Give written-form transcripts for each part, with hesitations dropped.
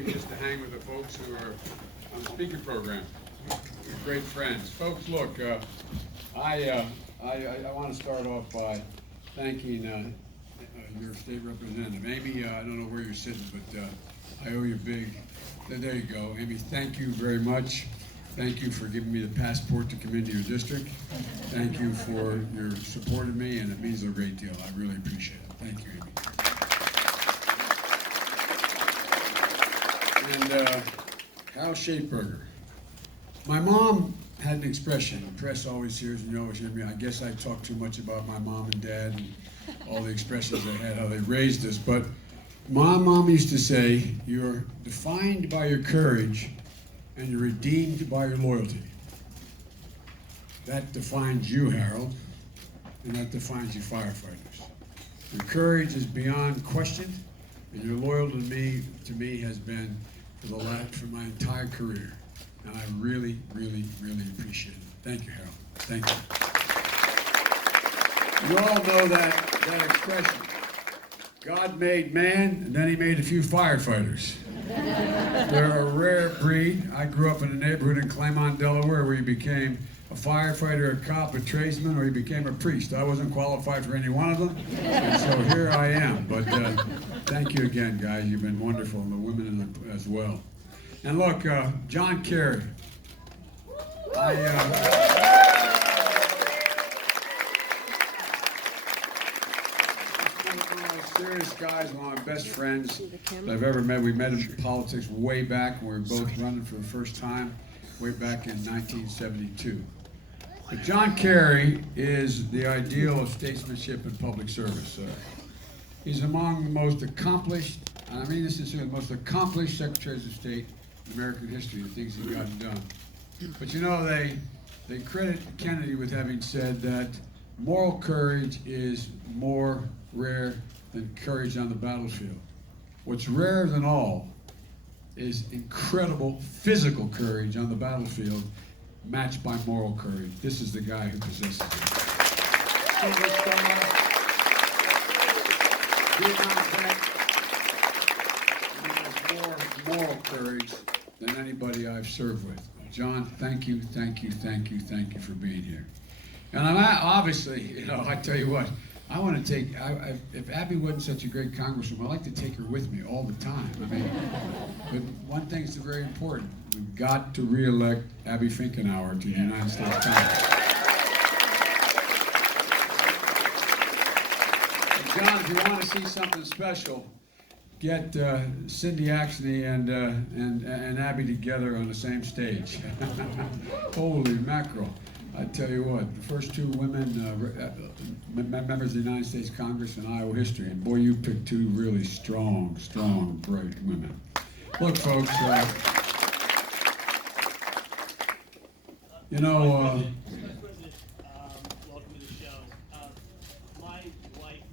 happy just to hang with the folks who are on the speaker program. We're great friends. Folks, look, I want to start off by thanking your state representative. Amy, I don't know where you're sitting, but I owe you big. There you go. Amy, thank you very much. Thank you for giving me the passport to come into your district. Thank you for your support of me, and it means a great deal. I really appreciate it. Thank you, Amy. And Hal Shapeberger. My mom had an expression, the press always hears, and you always hear me, I guess I talk too much about my mom and dad and all the expressions they had, how they raised us, but my mom used to say, you're defined by your courage and you're redeemed by your loyalty. That defines you, Harold, and that defines you firefighters. Your courage is beyond question, and your loyalty to me has been for my entire career. And I really, really, really appreciate it. Thank you, Harold. Thank you. You all know that expression. God made man, and then he made a few firefighters. They're a rare breed. I grew up in a neighborhood in Claymont, Delaware, where you became a firefighter, a cop, a tradesman, or you became a priest. I wasn't qualified for any one of them, and so here I am. But thank you again, guys. You've been wonderful, and the women as well. And look, John Kerry. One of the most serious guys, one of my best friends I've ever met. We met in politics way back when we were both running for the first time, way back in 1972. But John Kerry is the ideal of statesmanship and public service. He's among the most accomplished, and I mean this sincerely, the most accomplished secretaries of state in American history, the things he's gotten done. But you know, they credit Kennedy with having said that moral courage is more rare than courage on the battlefield. What's rarer than all is incredible physical courage on the battlefield matched by moral courage. This is the guy who possesses it. Silver Star, Vietnam vet, and he has more moral courage than anybody I've served with. John, thank you, thank you, thank you, thank you for being here. And I'm obviously, you know, I tell you what, I want to take, if Abby wasn't such a great congresswoman, I'd like to take her with me all the time. I mean, but one thing's very important. We've got to re-elect Abby Finkenauer to the United States Congress. John, if you want to see something special, get Cindy Axney and Abby together on the same stage. Holy mackerel. I tell you what, the first two women members of the United States Congress in Iowa history, and boy, you picked two really strong, bright women. Look, folks, you know, Mr. President, welcome to the show. My wife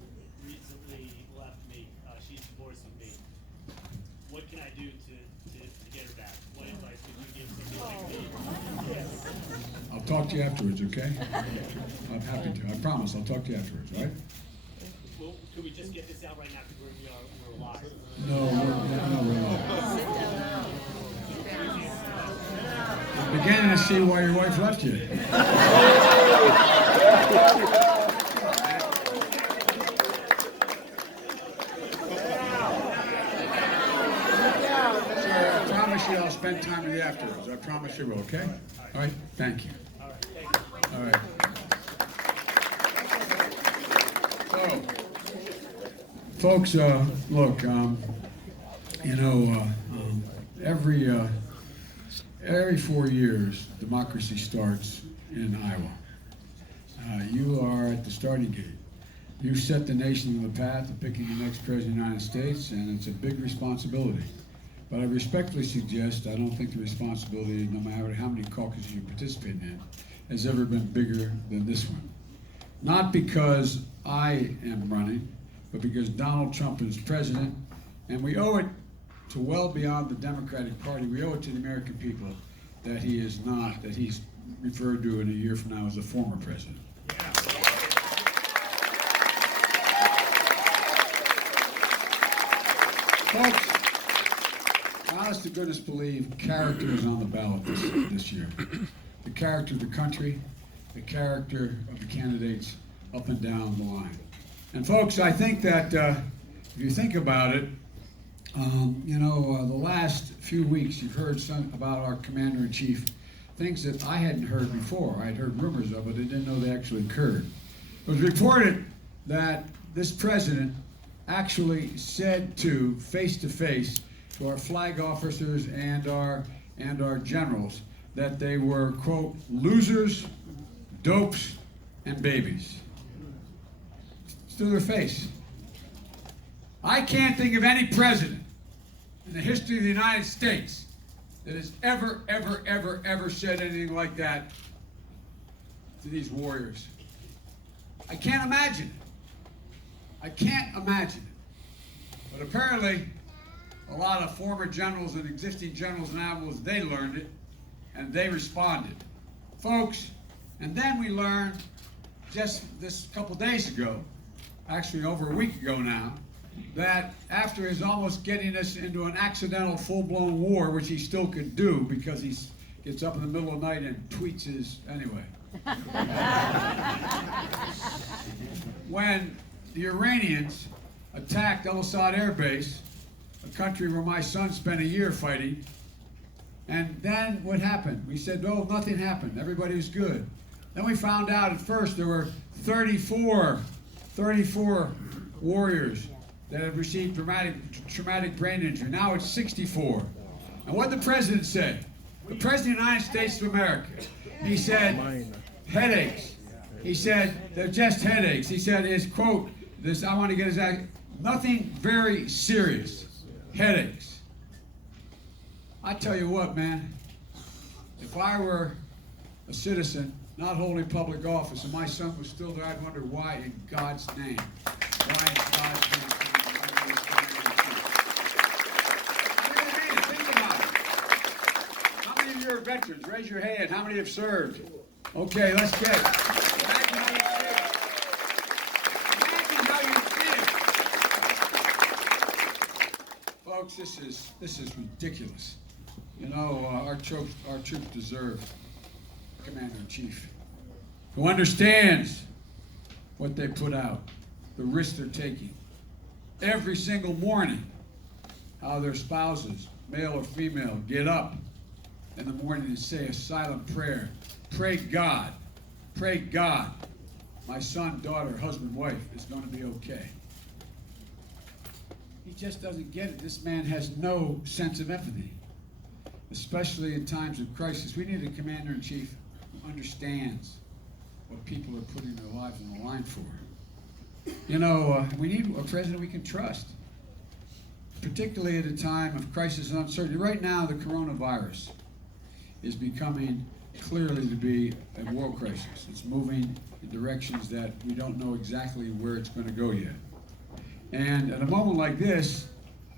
recently left me. She's divorcing me. What can I do to get her back? What advice would you give somebody like me? I'll talk to you afterwards, okay? I'm happy to. I promise I'll talk to you afterwards, all right? Well, could we just get this out right now because we're live? No, we're not. I'm beginning to see why your wife left you. I promise you I'll spend time with you afterwards. I promise you will, okay? All right, thank you. All right. So, folks, look, you know, every 4 years, democracy starts in Iowa. You are at the starting gate. You set the nation on the path of picking the next president of the United States, and it's a big responsibility. But I respectfully suggest I don't think the responsibility, no matter how many caucuses you participate in, has ever been bigger than this one. Not because I am running, but because Donald Trump is president, and we owe it to well beyond the Democratic Party, we owe it to the American people that he is not, that he's referred to in a year from now as a former president. Folks, honest to goodness believe character is on the ballot this year. The character of the country, the character of the candidates up and down the line. And folks, I think that if you think about it, the last few weeks you've heard some about our commander-in-chief, things that I hadn't heard before. I had heard rumors of it, I didn't know they actually occurred. It was reported that this president actually said face-to-face to our flag officers and our generals that they were, quote, losers, dopes, and babies. It's to their face. I can't think of any president in the history of the United States that has ever said anything like that to these warriors. I can't imagine it. I can't imagine it. But apparently, a lot of former generals and existing generals and admirals, they learned it, and they responded. Folks, and then we learned just this couple days ago, actually over a week ago now, that after his almost getting us into an accidental full-blown war, which he still could do because he gets up in the middle of the night and tweets his, anyway. When the Iranians attacked Al Assad Air Base, a country where my son spent a year fighting, and then what happened? We said, oh, nothing happened. Everybody was good. Then we found out at first there were 34 warriors that have received traumatic brain injury. Now it's 64. And what did the president say? The president of the United States of America, he said, headaches. He said, they're just headaches. He said, his quote, this, I want to get his act, nothing very serious. Headaches. I tell you what, man, if I were a citizen not holding public office and my son was still there, I'd wonder why in God's name. Why in God's name? Think about it. How many of you are veterans? Raise your hand. How many have served? Okay, let's get it. Imagine how you feel. Imagine how you feel. Folks, this is ridiculous. You know, our troops deserve a commander-in-chief who understands what they put out, the risks they're taking. Every single morning, how their spouses, male or female, get up in the morning and say a silent prayer. Pray God, my son, daughter, husband, wife is going to be okay. He just doesn't get it. This man has no sense of empathy, especially in times of crisis. We need a commander-in-chief who understands what people are putting their lives on the line for. You know, we need a president we can trust, particularly at a time of crisis and uncertainty. Right now, the coronavirus is becoming clearly to be a world crisis. It's moving in directions that we don't know exactly where it's going to go yet. And at a moment like this,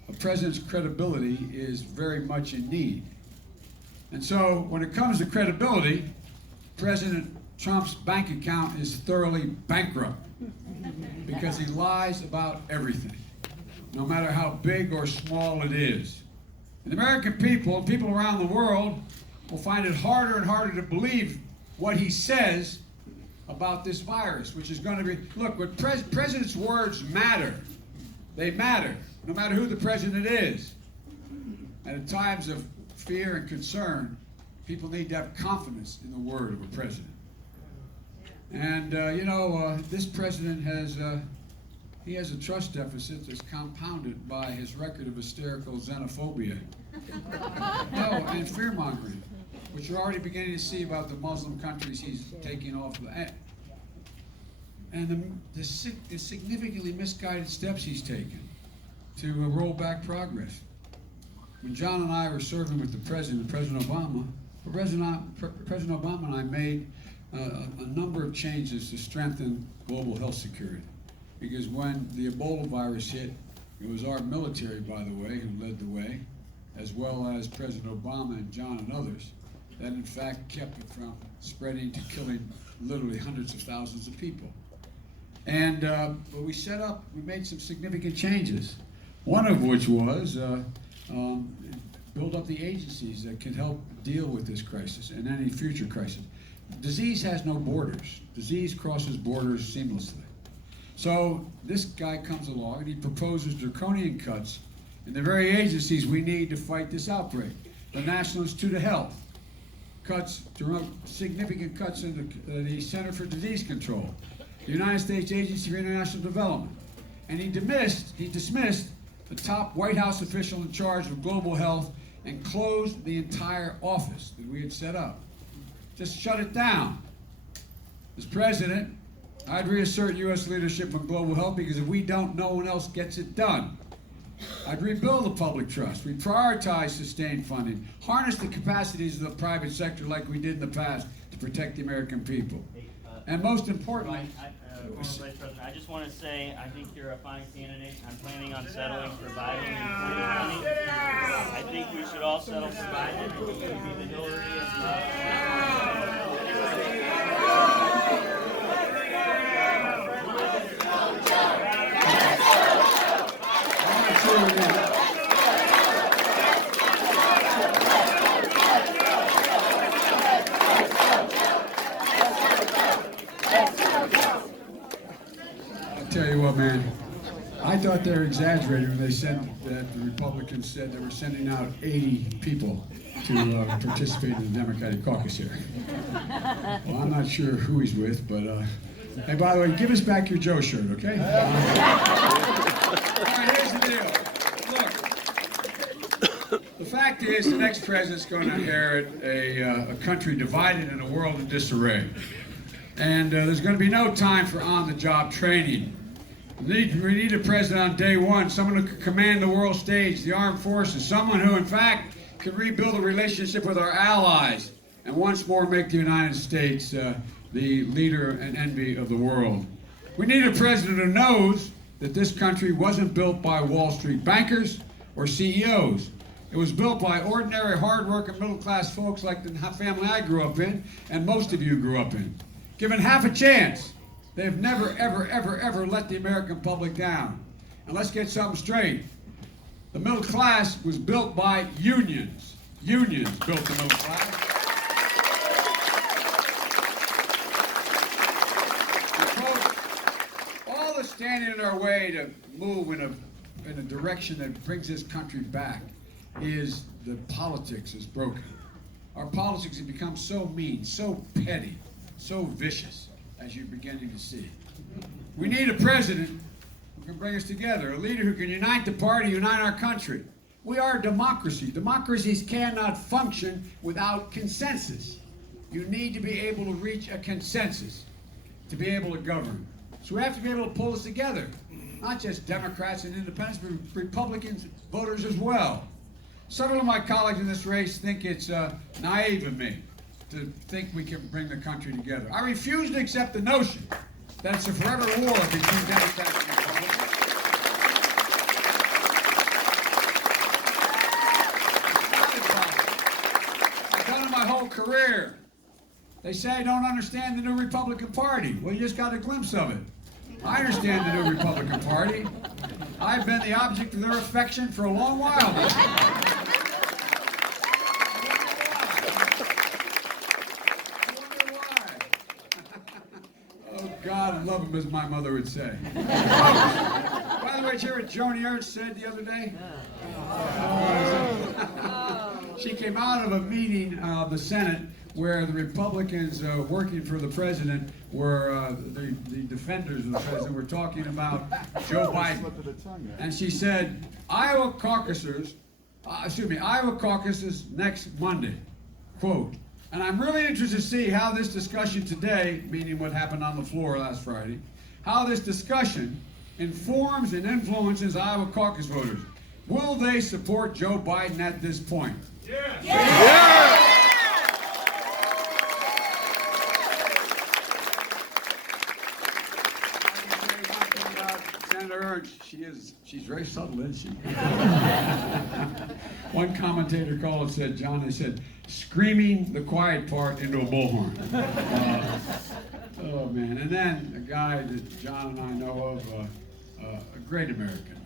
a president's credibility is very much in need. And so when it comes to credibility, President Trump's bank account is thoroughly bankrupt because he lies about everything, no matter how big or small it is. And the American people and people around the world will find it harder and harder to believe what he says about this virus, which is going to be, look, what president's words matter. They matter, no matter who the president is. And at times of fear and concern, people need to have confidence in the word of a president. And, this president has, he has a trust deficit that's compounded by his record of hysterical xenophobia. And fear-mongering, which you're already beginning to see about the Muslim countries he's taking off. And the significantly misguided steps he's taken to roll back progress. When John and I were serving with President Obama, President Obama and I made a number of changes to strengthen global health security. Because when the Ebola virus hit, it was our military, by the way, who led the way, as well as President Obama and John and others, that in fact kept it from spreading to killing literally hundreds of thousands of people. And but we made some significant changes. One of which was build up the agencies that can help deal with this crisis and any future crisis. Disease has no borders. Disease crosses borders seamlessly. So this guy comes along and he proposes draconian cuts in the very agencies we need to fight this outbreak. The National Institute of Health, significant cuts in the Center for Disease Control, the United States Agency for International Development, and he dismissed the top White House official in charge of global health and closed the entire office that we had set up. Just shut it down. As president, I'd reassert U.S. leadership on global health because if we don't, no one else gets it done. I'd rebuild the public trust. We'd prioritize sustained funding, harness the capacities of the private sector like we did in the past to protect the American people. And most importantly, Former Vice President, I just want to say I think you're a fine candidate. I'm planning on settling for Biden in 2020. I think we should all settle for Biden. I think it would be the Hillary tell you what, man, I thought they were exaggerating when they said that the Republicans said they were sending out 80 people to participate in the Democratic caucus here. Well, I'm not sure who he's with, but hey, by the way, give us back your Joe shirt, okay? All right, here's the deal. Look, the fact is the next president's going to inherit a country divided and a world in disarray. And there's going to be no time for on-the-job training. We need a president on day one, someone who can command the world stage, the armed forces, someone who, in fact, can rebuild a relationship with our allies and once more make the United States the leader and envy of the world. We need a president who knows that this country wasn't built by Wall Street bankers or CEOs. It was built by ordinary, hard-working, middle-class folks like the family I grew up in and most of you grew up in. Given half a chance, they've never, ever, ever, ever let the American public down. And let's get something straight. The middle class was built by unions. Unions built the middle class. And folks, all that's standing in our way to move in a direction that brings this country back is the politics is broken. Our politics have become so mean, so petty, so vicious, as you're beginning to see. We need a president who can bring us together, a leader who can unite the party, unite our country. We are a democracy. Democracies cannot function without consensus. You need to be able to reach a consensus to be able to govern. So we have to be able to pull this together. Not just Democrats and independents, but Republicans, voters as well. Several of my colleagues in this race think it's naive of me to think we can bring the country together. I refuse to accept the notion that it's a forever war between Democrats and Republicans. I've done it my whole career. They say I don't understand the new Republican Party. Well, you just got a glimpse of it. I understand the new Republican Party. I've been the object of their affection for a long while now. God love him, as my mother would say. By the way, did you hear what Joni Ernst said the other day? She came out of a meeting of the Senate where the Republicans working for the president were, the defenders of the president were talking about Joe Biden. And she said, Iowa caucuses next Monday, quote, and I'm really interested to see how this discussion today, meaning what happened on the floor last Friday, how this discussion informs and influences Iowa caucus voters. Will they support Joe Biden at this point? Yes. Yes. Senator Ernst, she's very subtle, isn't she? One commentator called it, said, John, they said, screaming the quiet part into a bullhorn. Oh, man. And then a guy that John and I know of, a great American,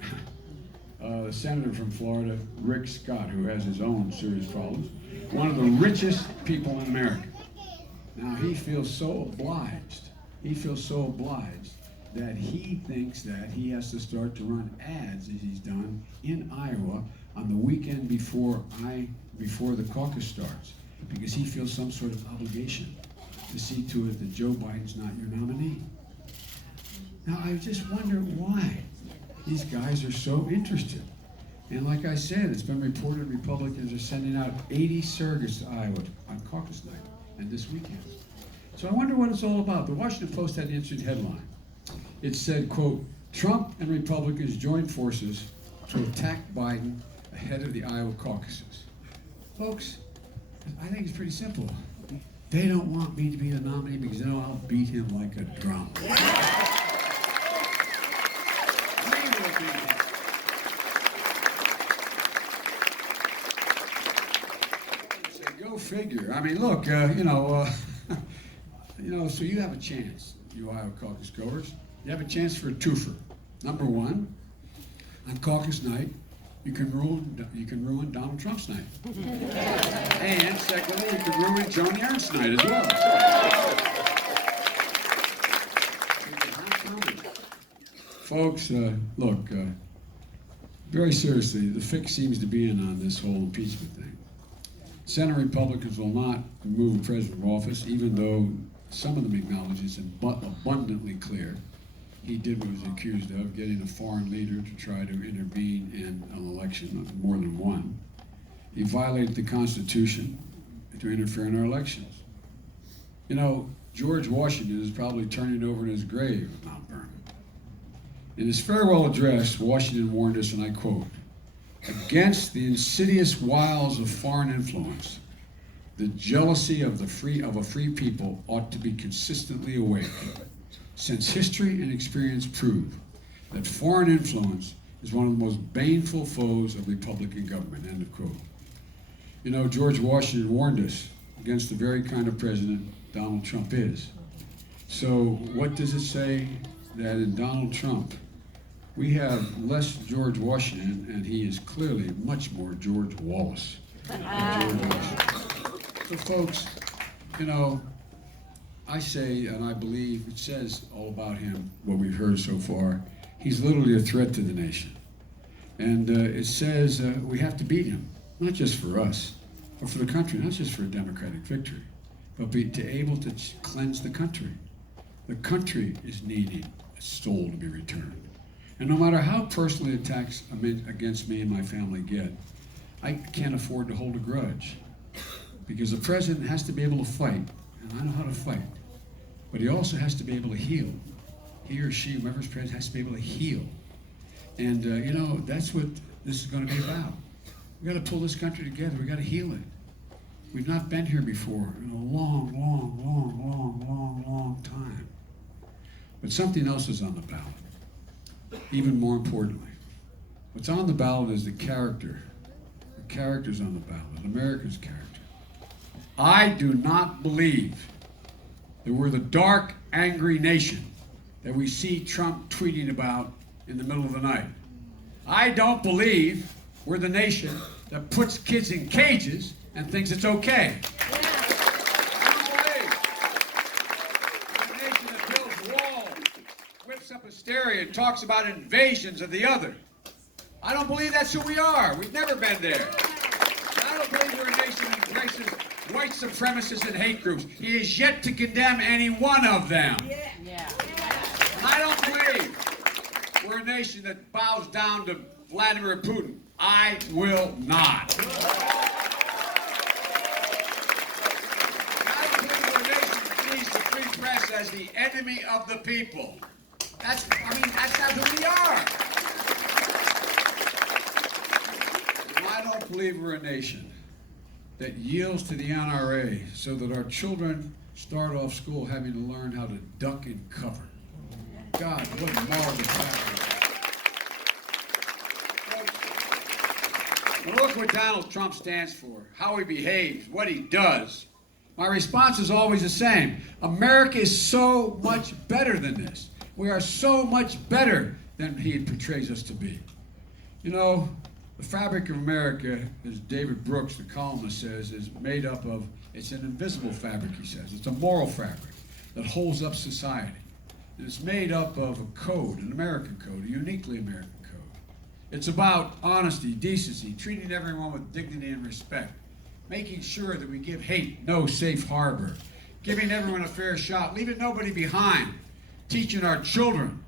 the senator from Florida, Rick Scott, who has his own serious problems, one of the richest people in America. Now, he feels so obliged. He feels so obliged that he thinks that he has to start to run ads, as he's done in Iowa on the weekend before the caucus starts, because he feels some sort of obligation to see to it that Joe Biden's not your nominee. Now, I just wonder why these guys are so interested. And like I said, it's been reported Republicans are sending out 80 surrogates to Iowa on caucus night and this weekend. So I wonder what it's all about. The Washington Post had an interesting headline. It said, quote, Trump and Republicans join forces to attack Biden ahead of the Iowa caucuses. Folks, I think it's pretty simple. They don't want me to be the nominee because they know I'll beat him like a drum. We will beat him. So go figure. I mean, look, so you have a chance, you Iowa caucus goers. You have a chance for a twofer. Number one, on caucus night, you can ruin Donald Trump's night. And secondly, you can ruin Joni Ernst's night as well. Folks, look, very seriously, the fix seems to be in on this whole impeachment thing. Senate Republicans will not remove a president from office, even though some of them acknowledge it's abundantly clear he did what he was accused of, getting a foreign leader to try to intervene in an election, more than one. He violated the Constitution to interfere in our elections. You know, George Washington is probably turning over in his grave at Mount Vernon. In his farewell address, Washington warned us, and I quote, "Against the insidious wiles of foreign influence, the jealousy of a free people ought to be consistently awake, since history and experience prove that foreign influence is one of the most baneful foes of Republican government," end of quote. You know, George Washington warned us against the very kind of president Donald Trump is. So what does it say that in Donald Trump, we have less George Washington, and he is clearly much more George Wallace than George Washington. So folks, I say, and I believe it says all about him, what we've heard so far, he's literally a threat to the nation. And it says we have to beat him, not just for us, but for the country, not just for a Democratic victory, but be able to cleanse the country. The country is needing its soul to be returned. And no matter how personally attacks against me and my family get, I can't afford to hold a grudge. Because the president has to be able to fight, and I know how to fight, but he also has to be able to heal. He or she, whoever's president, has to be able to heal. And that's what this is going to be about. We got to pull this country together. We got to heal it. We've not been here before in a long time. But something else is on the ballot. Even more importantly, what's on the ballot is the character. The character's on the ballot, America's character. I do not believe that we're the dark, angry nation that we see Trump tweeting about in the middle of the night. I don't believe we're the nation that puts kids in cages and thinks it's okay. I don't believe we're the nation that builds walls, whips up hysteria, and talks about invasions of the other. I don't believe that's who we are. We've never been there. I don't believe we're a nation that embraces white supremacists and hate groups. He is yet to condemn any one of them. And I don't believe we're a nation that bows down to Vladimir Putin. I will not. I don't believe we're a nation that sees the free press as the enemy of the people. That's not who we are. And I don't believe we're a nation that yields to the NRA so that our children start off school having to learn how to duck and cover. God, what a marvelous happening. Look what Donald Trump stands for, how he behaves, what he does. My response is always the same. America is so much better than this. We are so much better than he portrays us to be. You know, the fabric of America, as David Brooks, the columnist, says, is made up of, it's an invisible fabric, he says. It's a moral fabric that holds up society. And it's made up of a code, an American code, a uniquely American code. It's about honesty, decency, treating everyone with dignity and respect, making sure that we give hate no safe harbor, giving everyone a fair shot, leaving nobody behind, teaching our children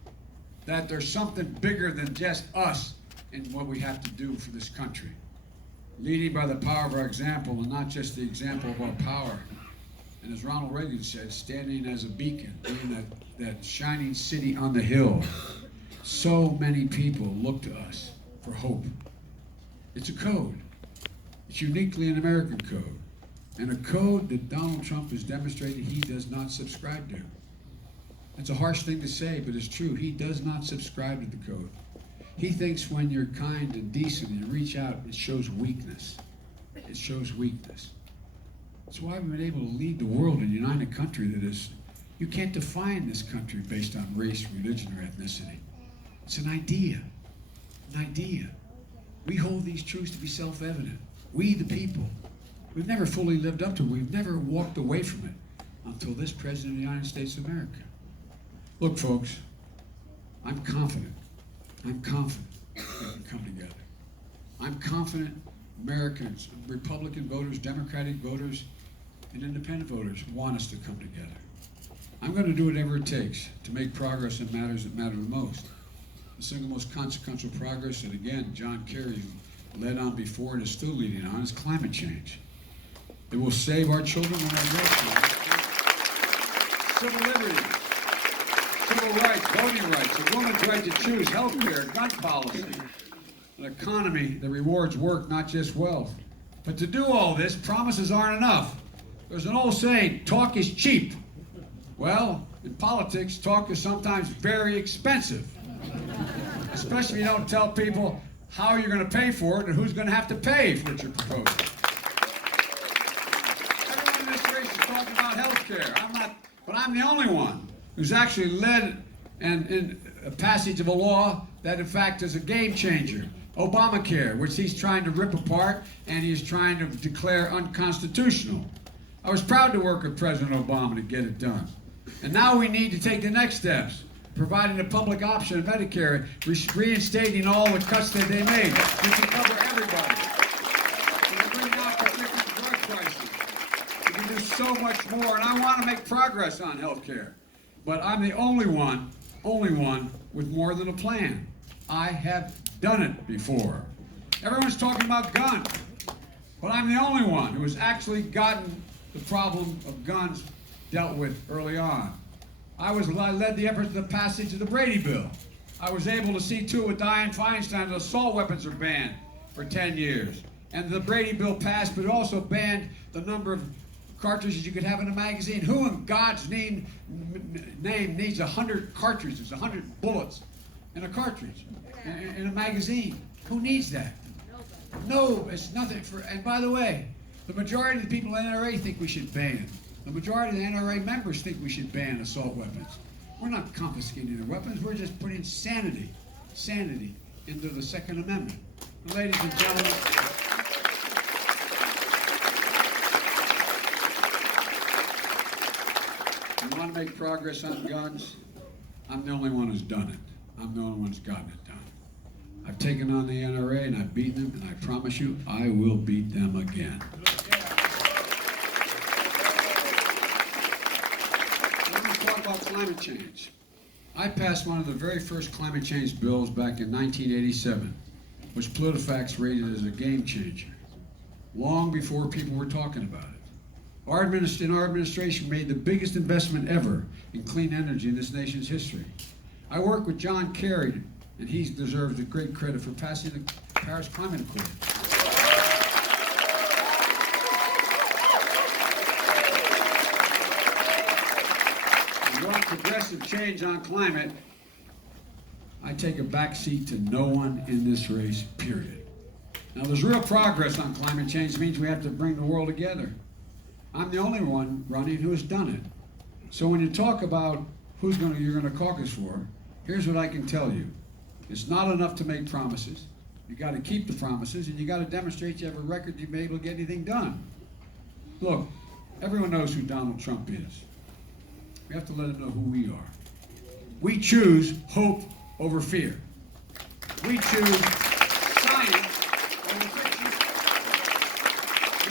that there's something bigger than just us and what we have to do for this country. Leading by the power of our example, and not just the example of our power. And as Ronald Reagan said, standing as a beacon, being that shining city on the hill. So many people look to us for hope. It's a code. It's uniquely an American code. And a code that Donald Trump has demonstrated he does not subscribe to. It's a harsh thing to say, but it's true. He does not subscribe to the code. He thinks when you're kind and decent and you reach out, it shows weakness. It shows weakness. That's why we've been able to lead the world and unite a country that is, you can't define this country based on race, religion, or ethnicity. It's an idea. An idea. We hold these truths to be self-evident. We, the people, we've never fully lived up to it. We've never walked away from it until this President of the United States of America. Look, folks, I'm confident we can come together. I'm confident Americans, Republican voters, Democratic voters, and independent voters want us to come together. I'm going to do whatever it takes to make progress in matters that matter the most. The single most consequential progress that, again, John Kerry led on before and is still leading on is climate change. It will save our children and our grandchildren. Civil liberties, civil rights, voting rights, a woman's right to choose, health care, gun policy, an economy that rewards work, not just wealth. But to do all this, promises aren't enough. There's an old saying, talk is cheap. Well, in politics, talk is sometimes very expensive. Especially if you don't tell people how you're going to pay for it and who's going to have to pay for what you're proposing. Everyone in this race is talking about health care. But I'm the only one who's actually led in a passage of a law that in fact is a game changer. Obamacare, which he's trying to rip apart and he's trying to declare unconstitutional. I was proud to work with President Obama to get it done. And now we need to take the next steps, providing a public option in Medicare, reinstating all the cuts that they made. We can cover everybody. We can bring down prescription drug prices. We can do so much more, and I want to make progress on health care. But I'm the only one with more than a plan. I have done it before. Everyone's talking about guns, but I'm the only one who has actually gotten the problem of guns dealt with early on. I led the efforts of the passage of the Brady Bill. I was able to see to it with Dianne Feinstein that assault weapons are banned for 10 years. And the Brady Bill passed, but it also banned the number of cartridges you could have in a magazine. Who in God's name needs 100 cartridges, 100 bullets in a cartridge, in a magazine? Who needs that? No, it's nothing for, and by the way, the majority of the people in the NRA think we should ban. The majority of the NRA members think we should ban assault weapons. We're not confiscating their weapons, we're just putting sanity into the Second Amendment. Ladies and gentlemen, you want to make progress on guns? I'm the only one who's done it. I'm the only one who's gotten it done. I've taken on the NRA and I've beaten them, and I promise you, I will beat them again. About climate change. I passed one of the very first climate change bills back in 1987, which PolitiFact rated as a game changer, long before people were talking about it. Our administration made the biggest investment ever in clean energy in this nation's history. I worked with John Kerry, and he deserves a great credit for passing the Paris Climate Accord. Progressive change on climate, I take a back seat to no one in this race, period. Now, there's real progress on climate change. It means we have to bring the world together. I'm the only one running who has done it. So when you talk about you're going to caucus for, here's what I can tell you. It's not enough to make promises. You got to keep the promises, and you got to demonstrate you have a record you've been able to get anything done. Look, everyone knows who Donald Trump is. We have to let him know who we are. We choose hope over fear. We choose science over fiction.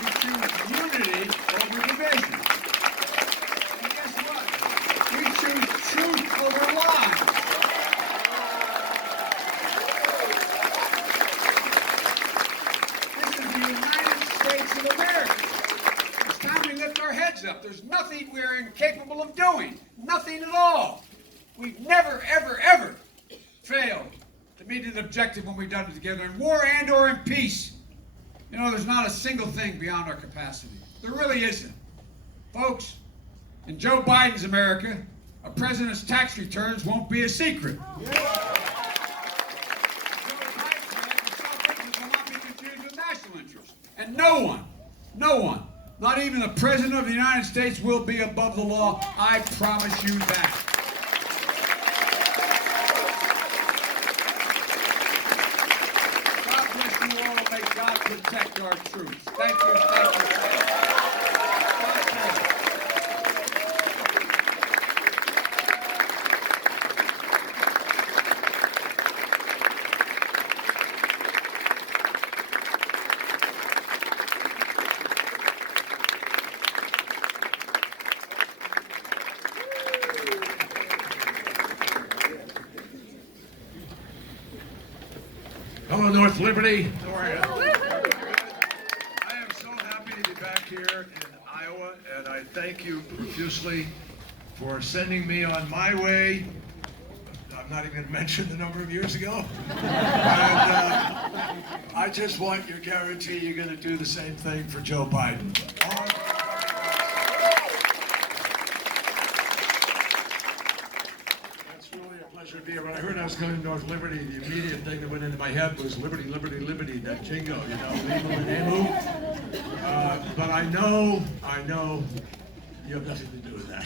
We choose unity over division. And guess what? We choose truth over lies. This is the United States of America. It's time we lift our heads up. There's nothing we're incapable of doing. Nothing at all. We've never, ever, ever failed to meet an objective when we've done it together in war and or in peace. You know, there's not a single thing beyond our capacity. There really isn't. Folks, in Joe Biden's America, a president's tax returns won't be a secret. Joe Biden's America, self-interest will not be confused with national interest. And no one, not even the President of the United States will be above the law. I promise you that. God bless you all and may God protect our troops. Thank you, thank you, thank you. Hello, North Liberty. How are you? I am so happy to be back here in Iowa, and I thank you profusely for sending me on my way. I'm not even going to mention the number of years ago. And I just want your guarantee you're going to do the same thing for Joe Biden. To be here. When I heard I was coming to North Liberty, the immediate thing that went into my head was Liberty, Liberty, Liberty, that jingo, you know, but I know you have nothing to do with that.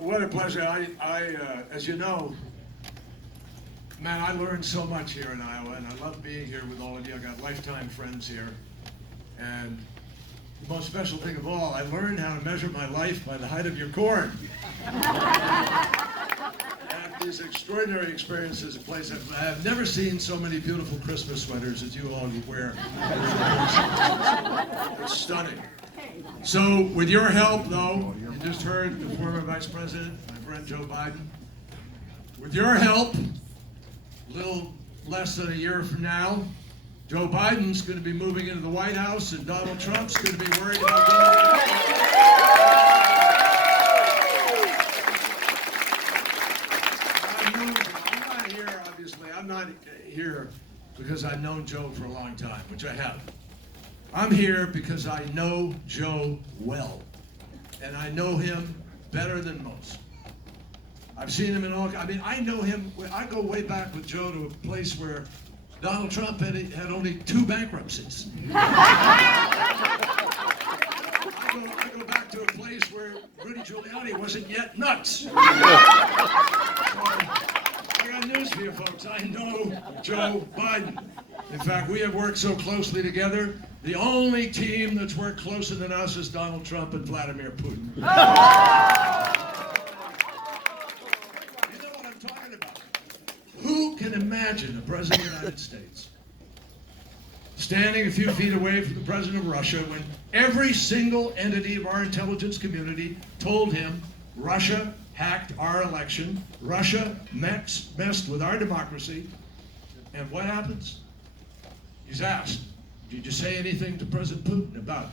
What a pleasure. I as you know, man, I learned so much here in Iowa, and I love being here with all of you. I got lifetime friends here, and the most special thing of all, I learned how to measure my life by the height of your corn. These extraordinary experiences in place. I have never seen so many beautiful Christmas sweaters as you all wear. It's stunning. So, with your help, though, you just heard the former Vice President, my friend Joe Biden. With your help, a little less than a year from now, Joe Biden's going to be moving into the White House, and Donald Trump's going to be worried about going. I'm not here because I've known Joe for a long time, which I have. I'm here because I know Joe well, and I know him better than most. I've seen him in all, I know him, I go way back with Joe to a place where Donald Trump had only 2 bankruptcies. I go back to a place where Rudy Giuliani wasn't yet nuts. I got news for you folks. I know Joe Biden. In fact, we have worked so closely together. The only team that's worked closer than us is Donald Trump and Vladimir Putin. You know what I'm talking about? Who can imagine the President of the United States standing a few feet away from the President of Russia when every single entity of our intelligence community told him Russia hacked our election, Russia messed with our democracy, and what happens? He's asked, did you say anything to President Putin about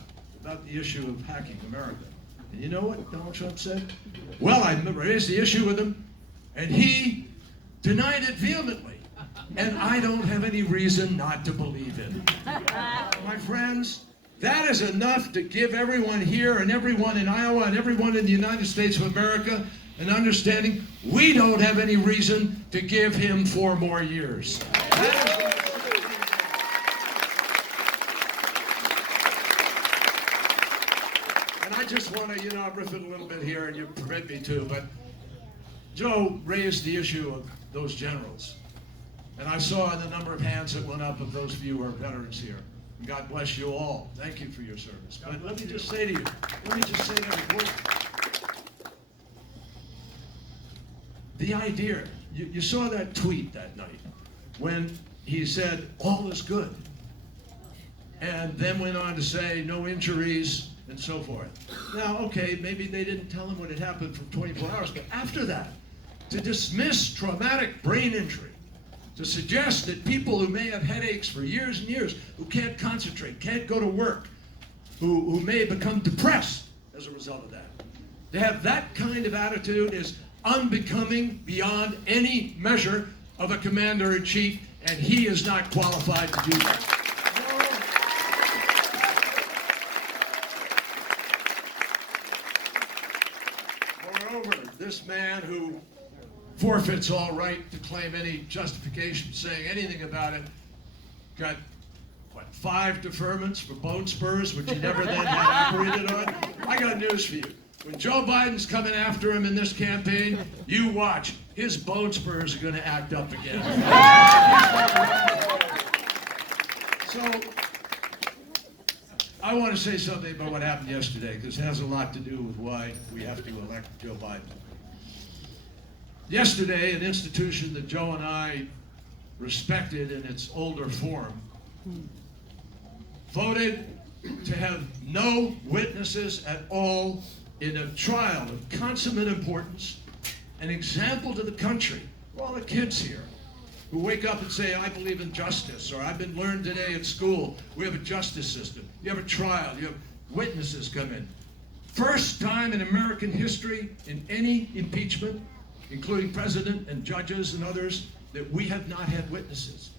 the issue of hacking America? And you know what Donald Trump said? Well, I raised the issue with him, and he denied it vehemently, and I don't have any reason not to believe it. My friends, that is enough to give everyone here and everyone in Iowa and everyone in the United States of America an understanding we don't have any reason to give him 4 more years. And I just want to, riff it a little bit here, and you permit me to, but Joe raised the issue of those generals. And I saw the number of hands that went up of those of you who are veterans here. And God bless you all. Thank you for your service. But let me just say to you, the idea, you saw that tweet that night when he said, all is good. And then went on to say, no injuries and so forth. Now, okay, maybe they didn't tell him what had happened for 24 hours, but after that, to dismiss traumatic brain injury, to suggest that people who may have headaches for years and years, who can't concentrate, can't go to work, who may become depressed as a result of that, to have that kind of attitude is unbecoming beyond any measure of a commander-in-chief, and he is not qualified to do that. Moreover, this man who forfeits all right to claim any justification saying anything about it got, what, 5 deferments for bone spurs, which he never then had operated on? I got news for you. When Joe Biden's coming after him in this campaign, you watch. His bone spurs are going to act up again. So, I want to say something about what happened yesterday, because it has a lot to do with why we have to elect Joe Biden. Yesterday, an institution that Joe and I respected in its older form voted to have no witnesses at all in a trial of consummate importance, an example to the country. All the kids here who wake up and say, I believe in justice, or I've been learned today at school, we have a justice system. You have a trial, you have witnesses come in. First time in American history in any impeachment, including president and judges and others, that we have not had witnesses.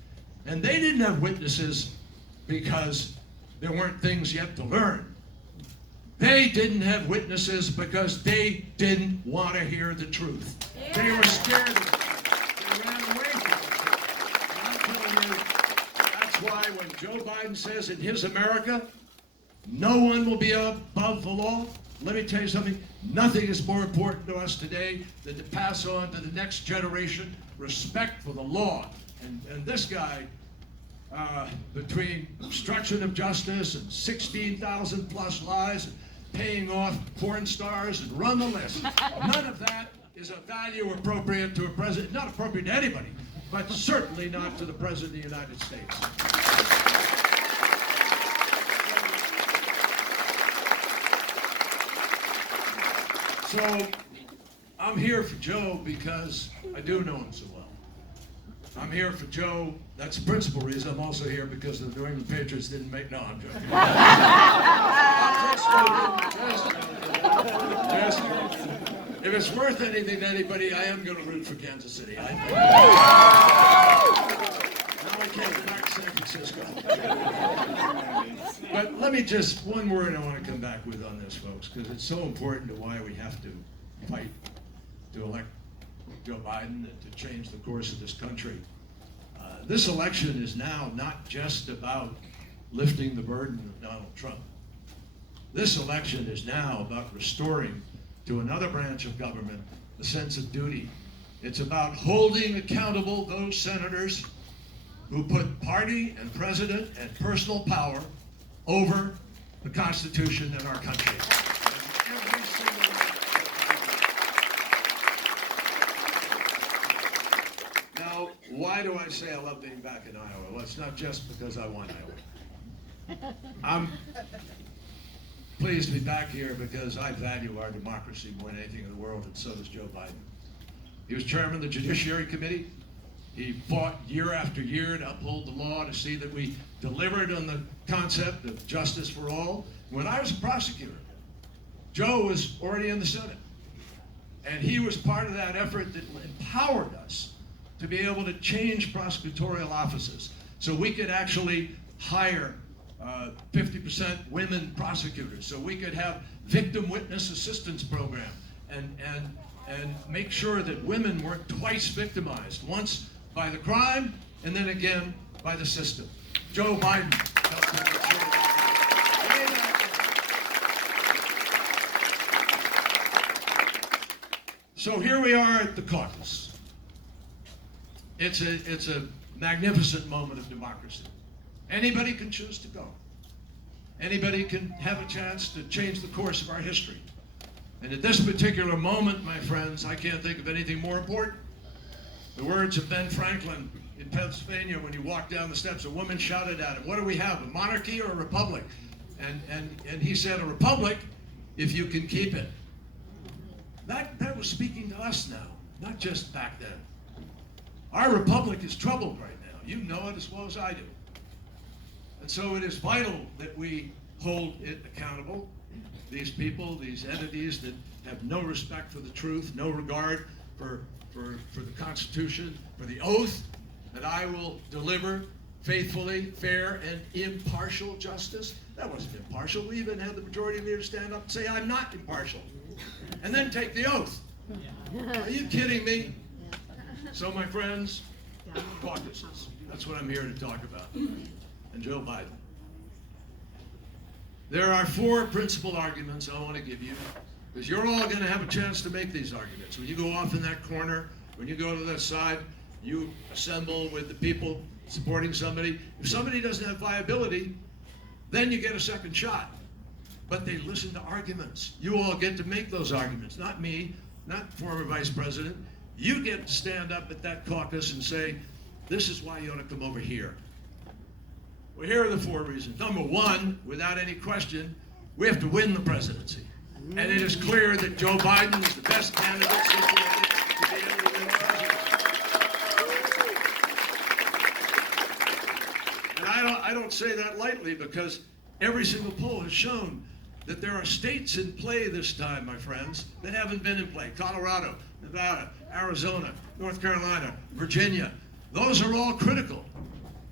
And they didn't have witnesses because there weren't things yet to learn. They didn't have witnesses because they didn't want to hear the truth. They were scared of it. They ran away from it. And I'm telling you, that's why when Joe Biden says in his America, no one will be above the law, let me tell you something, nothing is more important to us today than to pass on to the next generation respect for the law. And this guy, between obstruction of justice and 16,000 plus lies, and paying off porn stars, and run the list, none of that is a value appropriate to a president, not appropriate to anybody, but certainly not to the President of the United States. So, I'm here for Joe because I do know him so well. I'm here for Joe. That's the principal reason. I'm also here because the New England Patriots didn't make. No, I'm joking. Just, if it's worth anything to anybody, I am going to root for Kansas City. Now I can't back San Francisco. But let me just, one word I want to come back with on this, folks, because it's so important to why we have to fight to elect Joe Biden and to change the course of this country. This election is now not just about lifting the burden of Donald Trump. This election is now about restoring to another branch of government a sense of duty. It's about holding accountable those senators who put party and president and personal power over the Constitution and our country. And every single Now, why do I say I love being back in Iowa? Well, it's not just because I won Iowa. I'm pleased to be back here because I value our democracy more than anything in the world, and so does Joe Biden. He was chairman of the Judiciary Committee. He fought year after year to uphold the law, to see that we delivered on the concept of justice for all. When I was a prosecutor, Joe was already in the Senate. And he was part of that effort that empowered us to be able to change prosecutorial offices so we could actually hire 50% women prosecutors, so we could have victim witness assistance program and make sure that women weren't twice victimized, once by the crime and then again by the system. Joe Biden helped make sure. So here we are at the caucus. It's a magnificent moment of democracy. Anybody can choose to go. Anybody can have a chance to change the course of our history. And at this particular moment, my friends, I can't think of anything more important. The words of Ben Franklin in Pennsylvania when he walked down the steps, a woman shouted at him, "What do we have, a monarchy or a republic?" And he said, "A republic if you can keep it." That was speaking to us now, not just back then. Our republic is troubled right now. You know it as well as I do. And so it is vital that we hold it accountable. These people, these entities that have no respect for the truth, no regard for the Constitution, for the oath that I will deliver faithfully, fair, and impartial justice. That wasn't impartial. We even had the majority leader stand up and say, "I'm not impartial," and then take the oath. Are you kidding me? So, my friends, caucuses. That's what I'm here to talk about. And Joe Biden. There are four principal arguments I want to give you, because you're all going to have a chance to make these arguments. When you go off in that corner, when you go to that side, you assemble with the people supporting somebody. If somebody doesn't have viability, then you get a second shot. But they listen to arguments. You all get to make those arguments, not me, not former vice president. You get to stand up at that caucus and say, "This is why you ought to come over here." Well, here are the four reasons. Number one, without any question, we have to win the presidency. And it is clear that Joe Biden is the best candidate situated to be able to win the presidency. And I don't say that lightly, because every single poll has shown that there are states in play this time, my friends, that haven't been in play. Colorado, Nevada, Arizona, North Carolina, Virginia. Those are all critical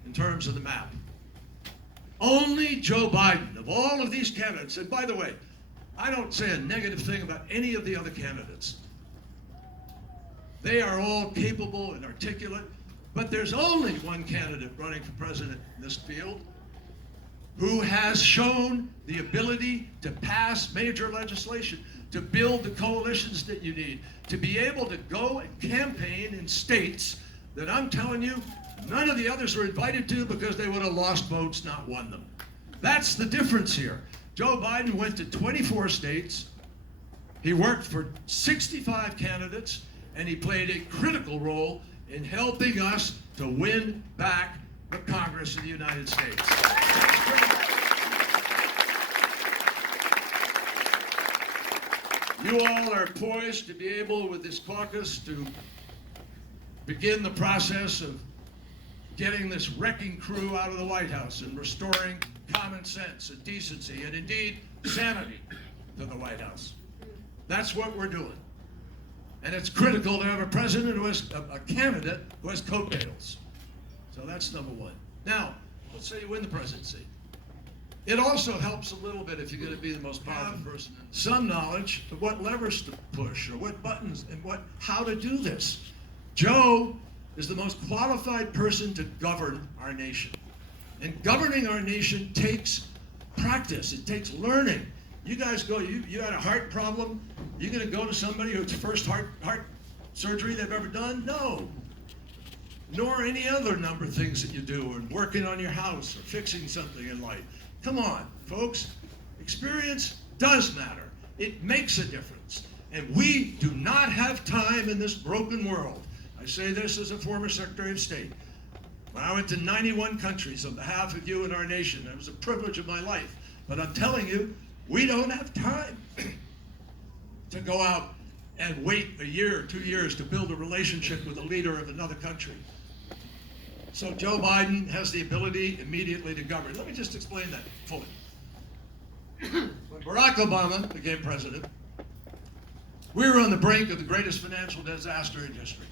in terms of the map. Only Joe Biden, of all of these candidates, and by the way, I don't say a negative thing about any of the other candidates. They are all capable and articulate, but there's only one candidate running for president in this field who has shown the ability to pass major legislation, to build the coalitions that you need, to be able to go and campaign in states that I'm telling you, none of the others were invited to because they would have lost votes, not won them. That's the difference here. Joe Biden went to 24 states. He worked for 65 candidates, and he played a critical role in helping us to win back the Congress of the United States. You all are poised to be able, with this caucus, to begin the process of getting this wrecking crew out of the White House and restoring common sense and decency and indeed sanity to the White House. That's what we're doing. And it's critical to have a president who has a candidate who has coattails. So that's number one. Now, let's say you win the presidency. It also helps a little bit, if you're going to be the most powerful person, some knowledge of what levers to push or what buttons and how to do this. Joe is the most qualified person to govern our nation. And governing our nation takes practice. It takes learning. You guys go, you had a heart problem, you're going to go to somebody who's first heart surgery they've ever done? No. Nor any other number of things that you do, or working on your house or fixing something in life. Come on, folks. Experience does matter. It makes a difference. And we do not have time in this broken world. I say this as a former Secretary of State. When I went to 91 countries on behalf of you and our nation, it was a privilege of my life. But I'm telling you, we don't have time to go out and wait a year or 2 years to build a relationship with a leader of another country. So Joe Biden has the ability immediately to govern. Let me just explain that fully. When Barack Obama became president, we were on the brink of the greatest financial disaster in history.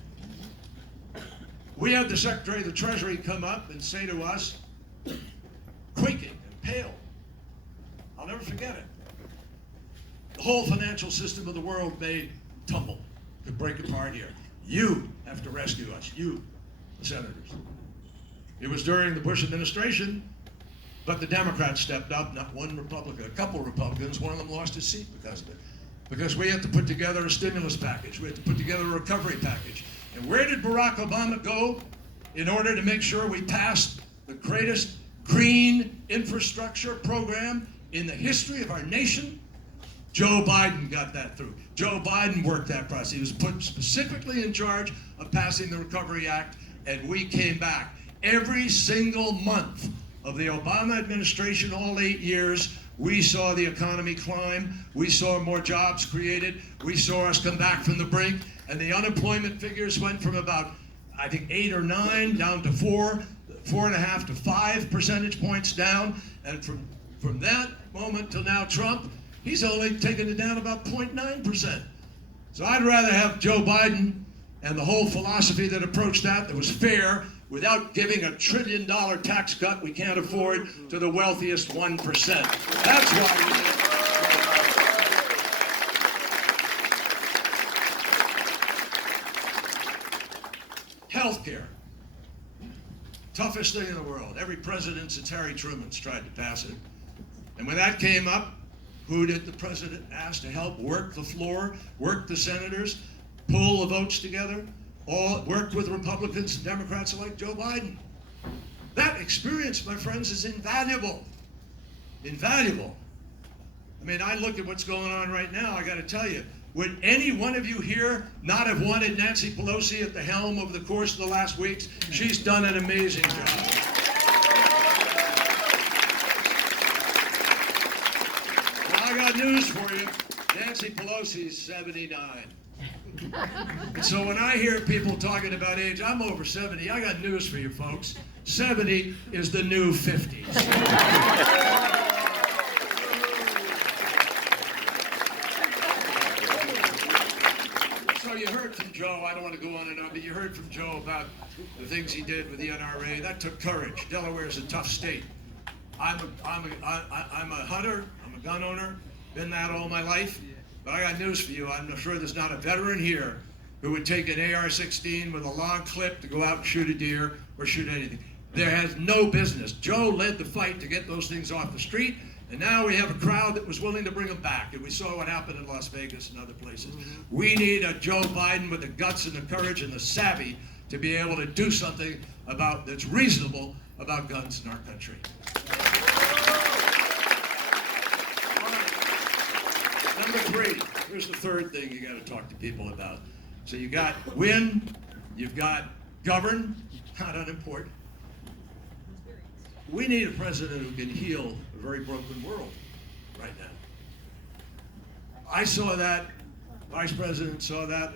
We had the Secretary of the Treasury come up and say to us, quaking and pale, I'll never forget it, the whole financial system of the world may tumble, could break apart here. You have to rescue us, you, the senators. It was during the Bush administration, but the Democrats stepped up, not one Republican, a couple Republicans, one of them lost his seat because of it. Because we had to put together a stimulus package, we had to put together a recovery package. And where did Barack Obama go in order to make sure we passed the greatest green infrastructure program in the history of our nation. Joe Biden got that through. Joe Biden worked that process. He was put specifically in charge of passing the Recovery Act, and we came back. Every single month of the Obama administration, all 8 years, we saw the economy climb. We saw more jobs created. We saw us come back from the brink, and the unemployment figures went from about, I think, 8 or 9 down to 4.5 to 5 percentage points down. And from that moment till now, Trump, he's only taken it down about 0.9%. So I'd rather have Joe Biden and the whole philosophy that approached that was fair, without giving a $1 trillion tax cut we can't afford to the wealthiest 1%. That's why we need healthcare. Toughest thing in the world. Every president since Harry Truman's tried to pass it. And when that came up, who did the president ask to help work the floor, work the senators, pull the votes together? All worked with Republicans and Democrats like Joe Biden. That experience, my friends, is invaluable. Invaluable. I mean, I look at what's going on right now, I got to tell you, would any one of you here not have wanted Nancy Pelosi at the helm over the course of the last weeks? She's done an amazing job. Well, I got news for you. Nancy Pelosi's 79. And so when I hear people talking about age, I'm over 70. I got news for you folks. 70 is the new 50s. So you heard from Joe, I don't want to go on and on, but you heard from Joe about the things he did with the NRA. That took courage. Delaware is a tough state. I'm a hunter, I'm a gun owner, been that all my life. But I got news for you. I'm sure there's not a veteran here who would take an AR-16 with a long clip to go out and shoot a deer or shoot anything. There has no business. Joe led the fight to get those things off the street, and now we have a crowd that was willing to bring them back. And we saw what happened in Las Vegas and other places. We need a Joe Biden with the guts and the courage and the savvy to be able to do something that's reasonable about guns in our country. Number 3, here's the third thing you got to talk to people about. So you got win, you've got govern, not unimportant. We need a president who can heal a very broken world right now. I saw that, Vice President saw that,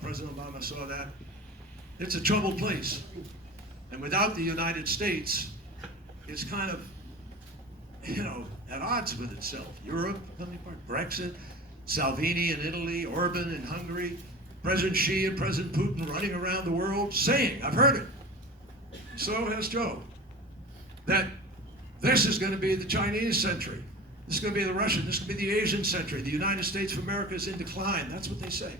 President Obama saw that. It's a troubled place. And without the United States, it's kind of, at odds with itself. Europe, Brexit, Salvini in Italy, Orban in Hungary, President Xi and President Putin running around the world saying, I've heard it, so has Joe, that this is going to be the Chinese century. This is going to be the Russian, this is going to be the Asian century. The United States of America is in decline. That's what they say.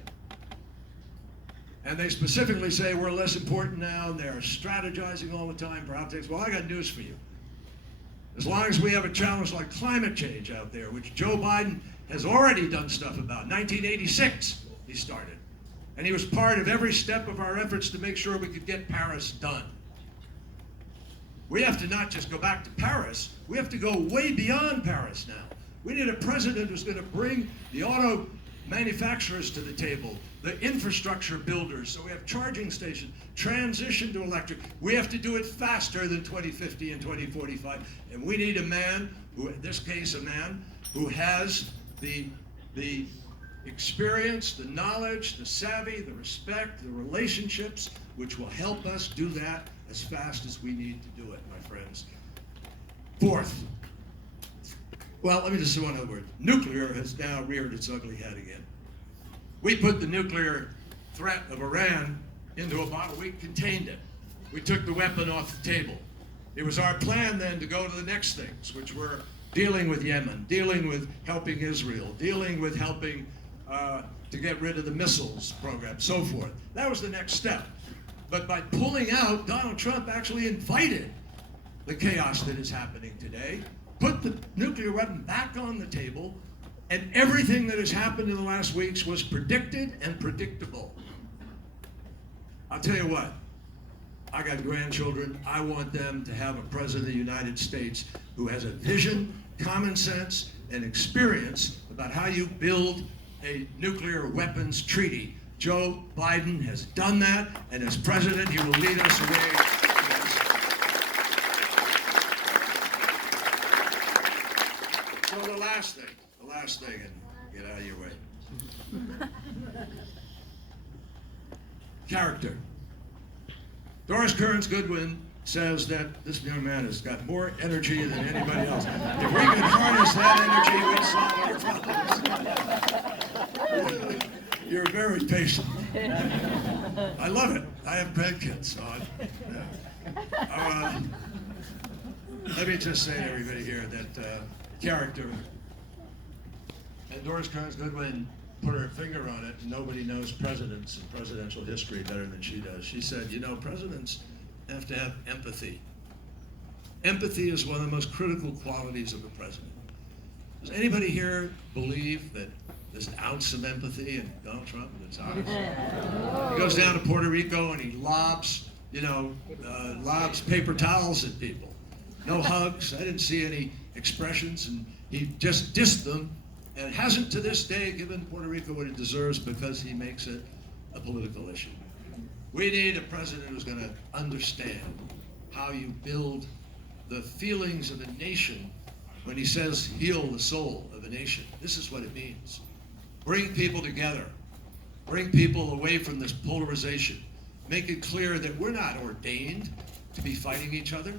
And they specifically say we're less important now, and they're strategizing all the time for outtakes. Well, I got news for you. As long as we have a challenge like climate change out there, which Joe Biden has already done stuff about. 1986, he started. And he was part of every step of our efforts to make sure we could get Paris done. We have to not just go back to Paris, we have to go way beyond Paris now. We need a president who's going to bring the auto manufacturers to the table, the infrastructure builders, so we have charging stations, transition to electric. We have to do it faster than 2050 and 2045. And we need a man, who, in this case, a man who has the experience, the knowledge, the savvy, the respect, the relationships, which will help us do that as fast as we need to do it, my friends. Fourth, well, let me just say one other word. Nuclear has now reared its ugly head again. We put the nuclear threat of Iran into a bottle. We contained it. We took the weapon off the table. It was our plan then to go to the next things, which were dealing with Yemen, dealing with helping Israel, dealing with helping to get rid of the missiles program, so forth. That was the next step. But by pulling out, Donald Trump actually invited the chaos that is happening today, put the nuclear weapon back on the table, and everything that has happened in the last weeks was predicted and predictable. I'll tell you what, I got grandchildren. I want them to have a president of the United States who has a vision, common sense, and experience about how you build a nuclear weapons treaty. Joe Biden has done that, and as president, he will lead us away. So the last thing, and get out of your way. Character. Doris Kearns Goodwin says that this young man has got more energy than anybody else. If we could harness that energy, we'd solve our problems. You're very patient. I love it. I have grandkids, so let me just say to everybody here that character, and Doris Kearns Goodwin put her finger on it, and nobody knows presidents and presidential history better than she does. She said, you know, presidents have to have empathy. Empathy is one of the most critical qualities of a president. Does anybody here believe that there's an ounce of empathy in Donald Trump? That's honest. He goes down to Puerto Rico and he lobs paper towels at people. No hugs. I didn't see any expressions, and he just dissed them, and hasn't to this day given Puerto Rico what it deserves because he makes it a political issue. We need a president who's going to understand how you build the feelings of a nation. When he says heal the soul of a nation, this is what it means. Bring people together. Bring people away from this polarization. Make it clear that we're not ordained to be fighting each other.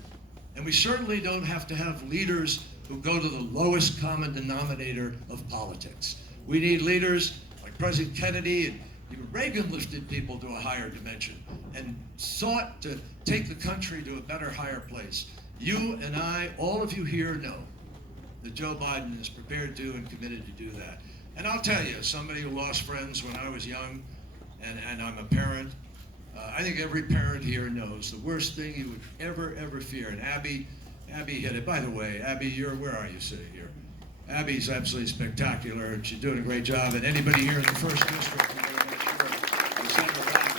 And we certainly don't have to have leaders who go to the lowest common denominator of politics. We need leaders like President Kennedy, and even Reagan lifted people to a higher dimension and sought to take the country to a better, higher place. You and I, all of you here know that Joe Biden is prepared to and committed to do that. And I'll tell you, as somebody who lost friends when I was young, and I'm a parent, I think every parent here knows the worst thing you would ever fear. And Abby hit it. By the way, Abby, where are you sitting here? Abby's absolutely spectacular, and she's doing a great job. And anybody here in the first district, I'm very much sure, will send her back.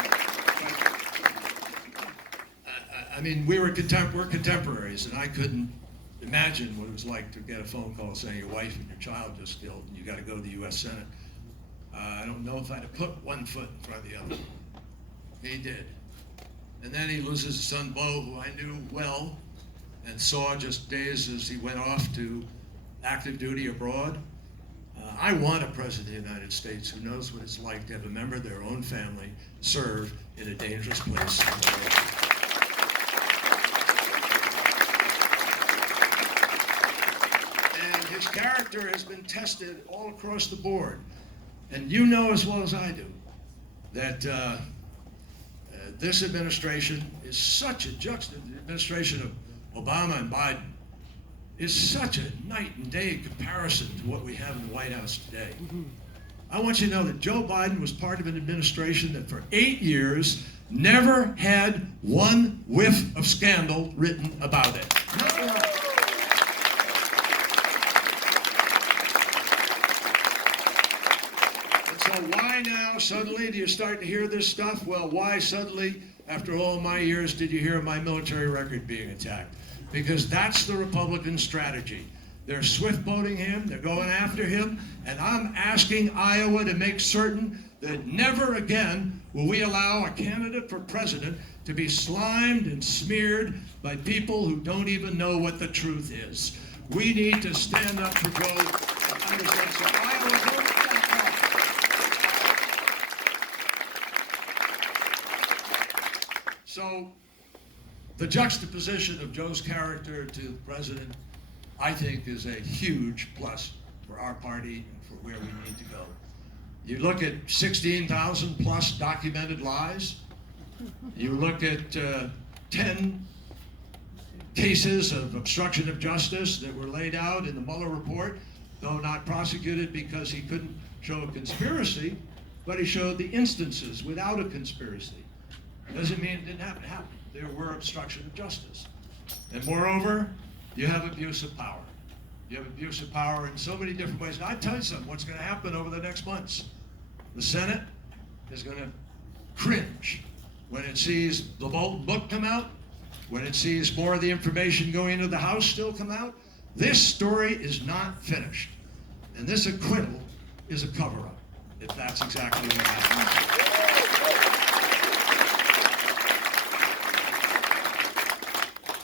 I mean, we're contemporaries, and I couldn't imagine what it was like to get a phone call saying your wife and your child just killed, and you got to go to the U.S. Senate. I don't know if I'd have put one foot in front of the other. He did. And then he loses his son, Bo, who I knew well and saw just days as he went off to active duty abroad. I want a president of the United States who knows what it's like to have a member of their own family serve in a dangerous place. And his character has been tested all across the board. And you know as well as I do that this administration is such a juxtaposition. The administration of Obama and Biden is such a night and day comparison to what we have in the White House today. I want you to know that Joe Biden was part of an administration that for 8 years never had one whiff of scandal written about it. So why now suddenly do you start to hear this stuff? Well, why suddenly, after all my years, did you hear my military record being attacked? Because that's the Republican strategy. They're swift-boating him, they're going after him, and I'm asking Iowa to make certain that never again will we allow a candidate for president to be slimed and smeared by people who don't even know what the truth is. We need to stand up for Joe and understand. So Iowa, so the juxtaposition of Joe's character to the president, I think, is a huge plus for our party and for where we need to go. You look at 16,000 plus documented lies. You look at 10 cases of obstruction of justice that were laid out in the Mueller report, though not prosecuted because he couldn't show a conspiracy, but he showed the instances without a conspiracy. Doesn't mean it didn't happen. It happened. There were obstruction of justice. And moreover, you have abuse of power. You have abuse of power in so many different ways. And I tell you something, what's going to happen over the next months? The Senate is going to cringe when it sees the Bolton book come out, when it sees more of the information going into the House still come out. This story is not finished. And this acquittal is a cover-up, if that's exactly what happened.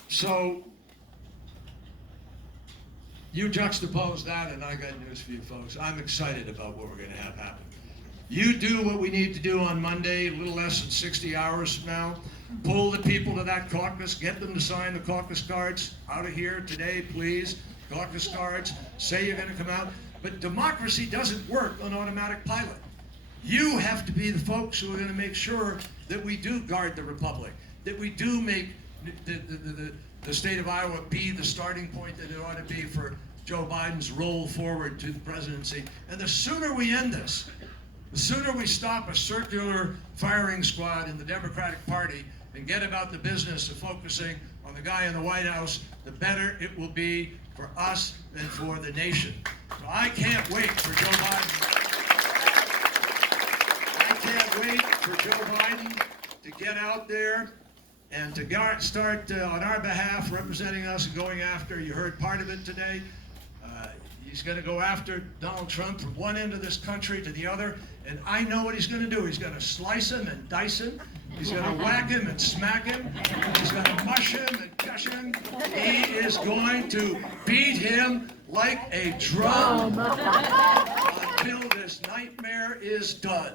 So, you juxtapose that, and I got news for you folks. I'm excited about what we're going to have happen. You do what we need to do on Monday, a little less than 60 hours from now. Pull the people to that caucus, get them to sign the caucus cards. Out of here today, please. Caucus cards, say you're going to come out. But democracy doesn't work on automatic pilot. You have to be the folks who are going to make sure that we do guard the republic, that we do make the state of Iowa be the starting point that it ought to be for Joe Biden's roll forward to the presidency. And the sooner we end this, the sooner we stop a circular firing squad in the Democratic Party and get about the business of focusing on the guy in the White House, the better it will be for us and for the nation. So I can't wait for Joe Biden. I can't wait for Joe Biden to get out there and to start on our behalf representing us and going after, you heard part of it today, he's going to go after Donald Trump from one end of this country to the other, and I know what he's going to do. He's going to slice him and dice him. He's going to whack him and smack him. He's going to mush him and gush him. He is going to beat him like a drum until this nightmare is done.